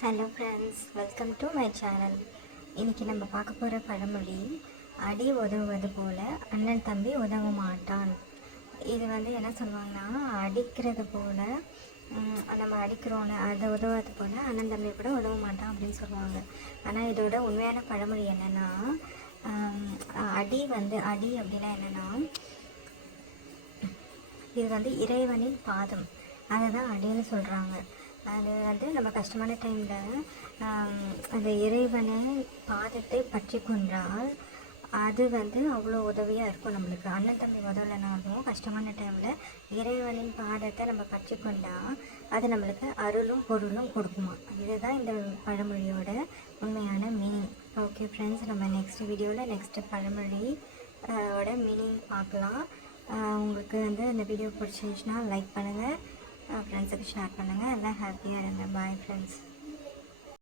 Hello friends, welcome to my channel. இன்றைக்கி நம்ம பார்க்க போகிற பழமொழி, அடி உதவுவது போல் அண்ணன் தம்பி உதவ மாட்டான். இது என்ன சொல்லுவாங்கன்னா, அடிக்கிறது போல் நம்ம அடிக்கிறோன்னு அதை உதவுறது போல் அண்ணன் தம்பி கூட உதவ மாட்டான் அப்படின்னு சொல்லுவாங்க. ஆனால் இதோட உண்மையான பழமொழி என்னென்னா, அடி அப்படின்னா என்னென்னா, இது இறைவனின் பாதம், அதை தான் அடின்னு சொல்கிறாங்க. அது நம்ம கஷ்டமான டைமில் அந்த இறைவனை பாதத்தை பற்றி கொண்டால் அது அவ்வளோ உதவியாக இருக்கும் நம்மளுக்கு. அண்ணன் தம்பி உதவலைனாலும் கஷ்டமான டைமில் இறைவனின் பாதத்தை நம்ம பற்றி கொண்டால் அது நம்மளுக்கு அருளும் பொருளும் கொடுக்குமா. இதுதான் இந்த பழமொழியோட உண்மையான மீனிங். ஓகே ஃப்ரெண்ட்ஸ், நம்ம நெக்ஸ்ட் வீடியோவில் நெக்ஸ்ட்டு பழமொழியோட மீனிங் பார்க்கலாம். உங்களுக்கு இந்த வீடியோ பிடிச்சிருந்துச்சுன்னா லைக் பண்ணுங்கள், ஃப்ரெண்ட்ஸுக்கு ஷேர் பண்ணுங்கள். எல்லாம் ஹாப்பியாக இருங்க. Bye friends.